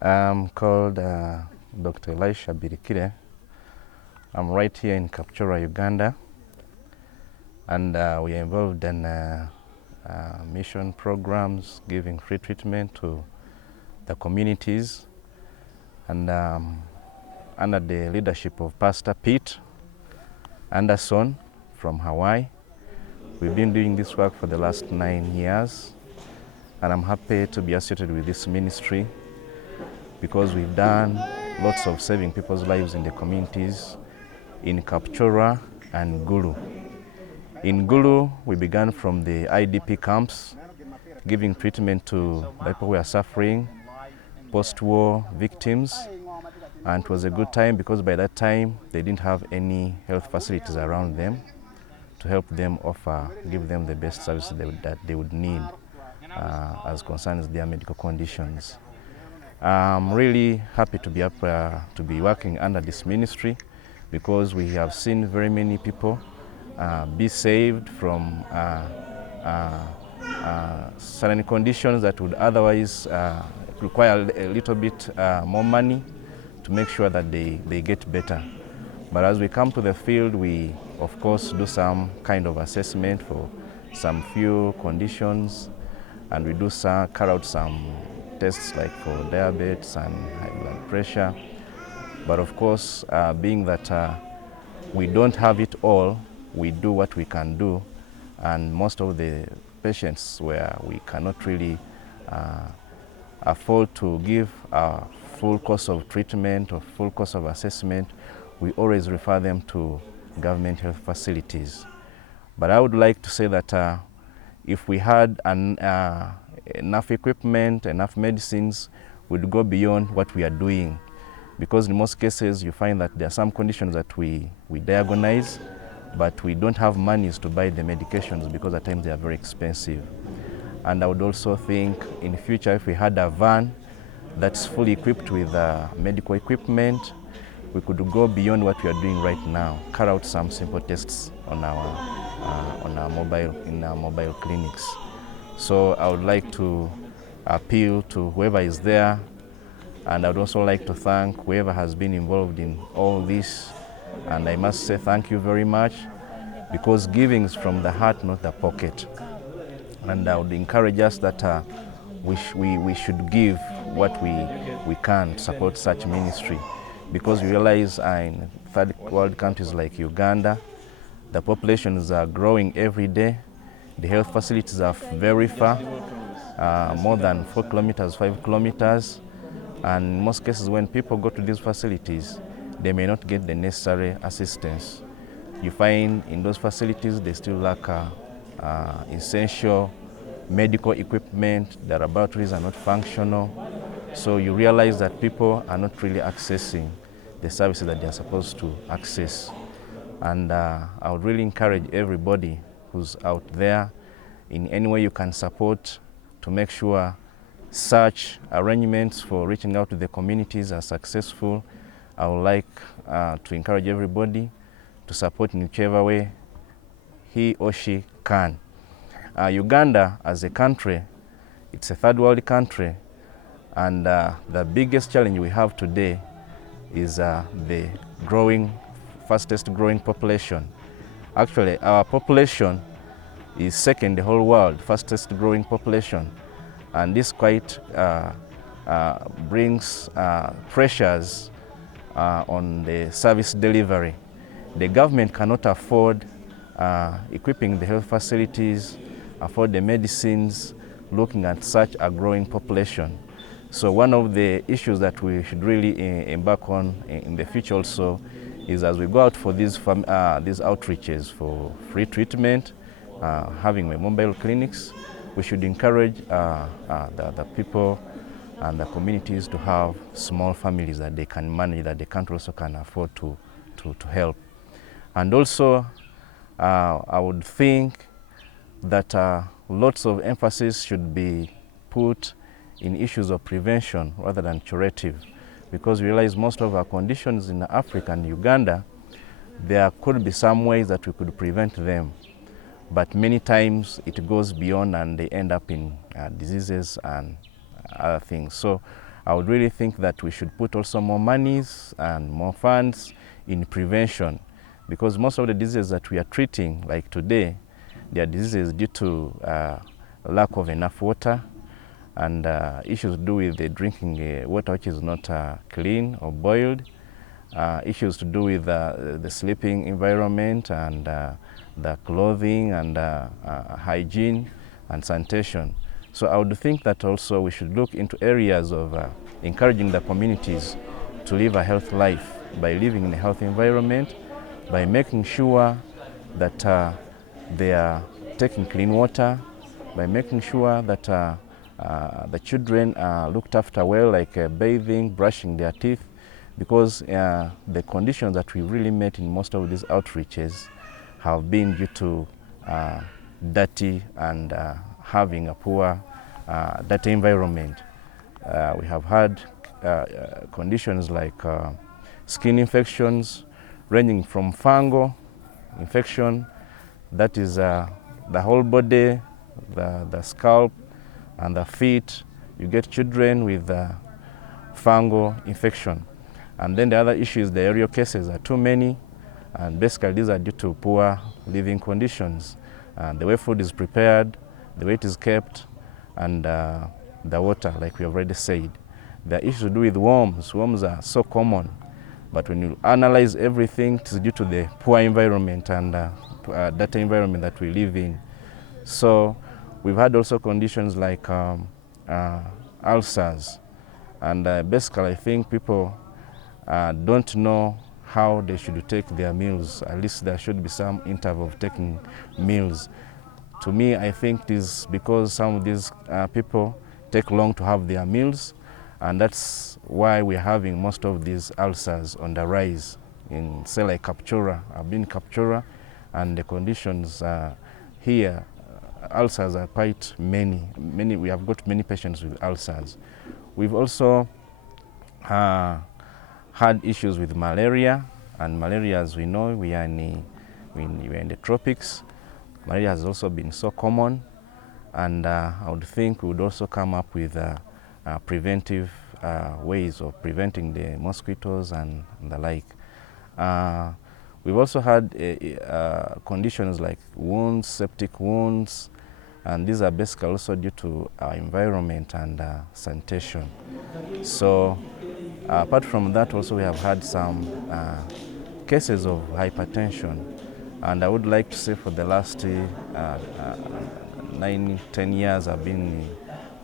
I'm called Dr. Elisha Birikire. I'm right here in Kapchorwa, Uganda, and we are involved in mission programs, giving free treatment to the communities, and under the leadership of Pastor Pete Anderson from Hawaii. We've been doing this work for the last 9 years, and I'm happy to be associated with this ministry because we've done lots of saving people's lives in the communities in Kapchorwa and Gulu. In Gulu, we began from the IDP camps, giving treatment to people who are suffering, post-war victims, and it was a good time because by that time they didn't have any health facilities around them to help them give them the best services that they would need as concerns their medical conditions. I'm really happy to be working under this ministry because we have seen very many people be saved from certain conditions that would otherwise require a little bit more money to make sure that they get better. But as we come to the field, we of course do some kind of assessment for some few conditions, and we do carry out some tests like for diabetes and high blood pressure. But of course, being that we don't have it all, we do what we can do, and most of the patients where we cannot really afford to give a full course of treatment or full course of assessment, we always refer them to government health facilities. But I would like to say that if we had enough equipment, enough medicines, we'd go beyond what we are doing. Because in most cases, you find that there are some conditions that we diagnose, but we don't have monies to buy the medications because at times they are very expensive. And I would also think in the future, if we had a van that's fully equipped with medical equipment, we could go beyond what we are doing right now, carry out some simple tests on our mobile clinics. So I would like to appeal to whoever is there, and I would also like to thank whoever has been involved in all this. And I must say thank you very much, because giving is from the heart, not the pocket. And I would encourage us that we should give what we can to support such ministry, because we realize in third world countries like Uganda, the populations are growing every day. The health facilities are very far, more than 4 kilometers, 5 kilometers. And in most cases, when people go to these facilities, they may not get the necessary assistance. You find in those facilities, they still lack essential medical equipment. The laboratories are not functional. So you realize that people are not really accessing the services that they are supposed to access. And I would really encourage everybody who's out there, in any way you can support, to make sure such arrangements for reaching out to the communities are successful. I would like to encourage everybody to support in whichever way he or she can. Uganda as a country, it's a third world country, and the biggest challenge we have today is the fastest growing population. Actually, our population is second in the whole world, fastest growing population. And this quite brings pressures on the service delivery. The government cannot afford equipping the health facilities, afford the medicines, looking at such a growing population. So one of the issues that we should really embark on in the future also is, as we go out for these outreaches for free treatment, having mobile clinics, we should encourage the people and the communities to have small families that they can manage, that the country also can afford to help. And also, I would think that lots of emphasis should be put in issues of prevention rather than curative, because we realize most of our conditions in Africa and Uganda, there could be some ways that we could prevent them. But many times it goes beyond and they end up in diseases and other things. So I would really think that we should put also more monies and more funds in prevention, because most of the diseases that we are treating, like today, they are diseases due to lack of enough water, and issues to do with the drinking water which is not clean or boiled, issues to do with the sleeping environment and the clothing and hygiene and sanitation. So I would think that also we should look into areas of encouraging the communities to live a healthy life by living in a healthy environment, by making sure that they are taking clean water, by making sure that the children are looked after well, like bathing, brushing their teeth, because the conditions that we really met in most of these outreaches have been due to dirty and having a poor, dirty environment. We have had conditions like skin infections ranging from fungal infection, that is the whole body, the scalp and the feet. You get children with fungal infection. And then the other issue is the aerial cases are too many, and basically these are due to poor living conditions. The way food is prepared, the way it is kept, and the water, like we have already said. The issues to do with worms. Worms are so common, but when you analyze everything, it is due to the poor environment and dirty environment that we live in. So we've had also conditions like ulcers, and basically I think people don't know how they should take their meals. At least there should be some interval of taking meals. To me, I think it is because some of these people take long to have their meals, and that's why we're having most of these ulcers on the rise in, say, like Kapchora. I've been Kapchora, and the conditions here, ulcers are quite many. We have got many patients with ulcers. We've also had issues with malaria, and malaria, as we know, we are in the tropics. Malaria has also been so common, and I would think we would also come up with preventive ways of preventing the mosquitoes and the like. We've also had conditions like wounds, septic wounds, and these are basically also due to our environment and sanitation. So apart from that, also we have had some cases of hypertension, and I would like to say for the last 9-10 years I've been in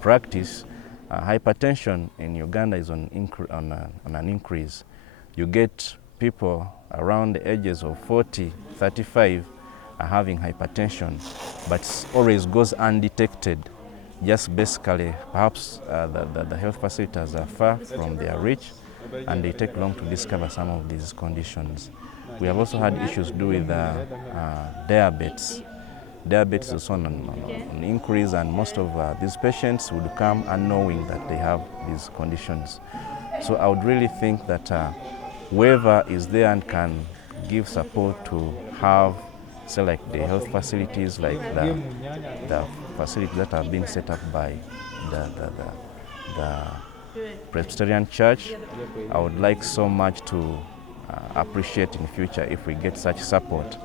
practice, hypertension in Uganda is on an increase. You get people around the ages of 40, 35 are having hypertension, but it always goes undetected. Just basically, perhaps the health facilities are far from their reach, and they take long to discover some of these conditions. We have also had issues to do with diabetes. Diabetes is also on an increase, and most of these patients would come unknowing that they have these conditions. So I would really think that whoever is there and can give support to have, say, like the health facilities, like the facilities that have been set up by the Presbyterian Church, I would like so much to appreciate in future if we get such support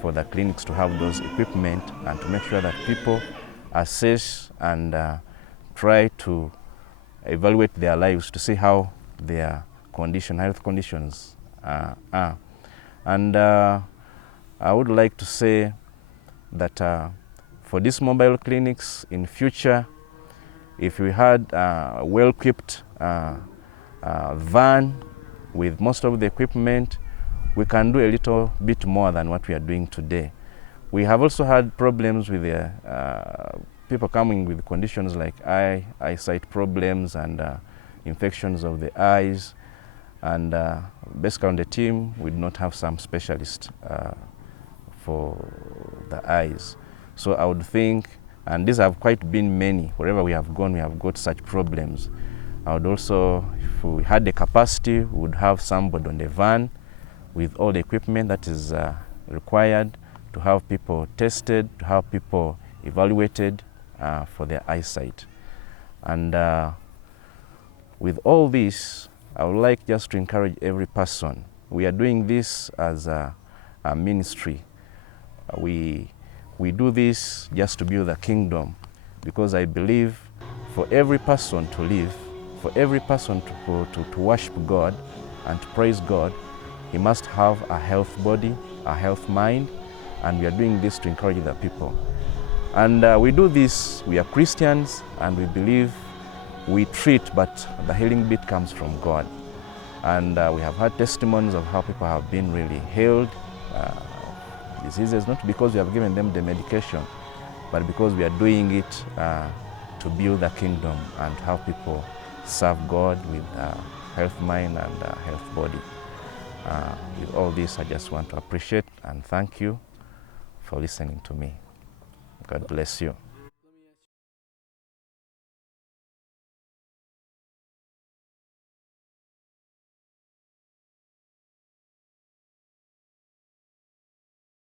for the clinics to have those equipment and to make sure that people assess and try to evaluate their lives to see how their health conditions are. And I would like to say that for these mobile clinics in future, if we had a well-equipped van with most of the equipment, we can do a little bit more than what we are doing today. We have also had problems with people coming with conditions like eyesight problems and infections of the eyes. And basically on the team, we do not have some specialists for the eyes. So I would think, and these have quite been many, wherever we have gone, we have got such problems. I would also, if we had the capacity, we would have somebody on the van with all the equipment that is required to have people tested, to have people evaluated for their eyesight. And With all this, I would like just to encourage every person. We are doing this as a ministry. We do this just to build the kingdom, because I believe for every person to live, for every person to worship God and to praise God, he must have a health body, a health mind, and we are doing this to encourage the people. And we do this, we are Christians, and we believe we treat, but the healing bit comes from God. And we have had testimonies of how people have been really healed. Diseases, not because we have given them the medication, but because we are doing it to build the kingdom and have people serve God with a health mind and a health body. With all this, I just want to appreciate and thank you for listening to me. God bless you.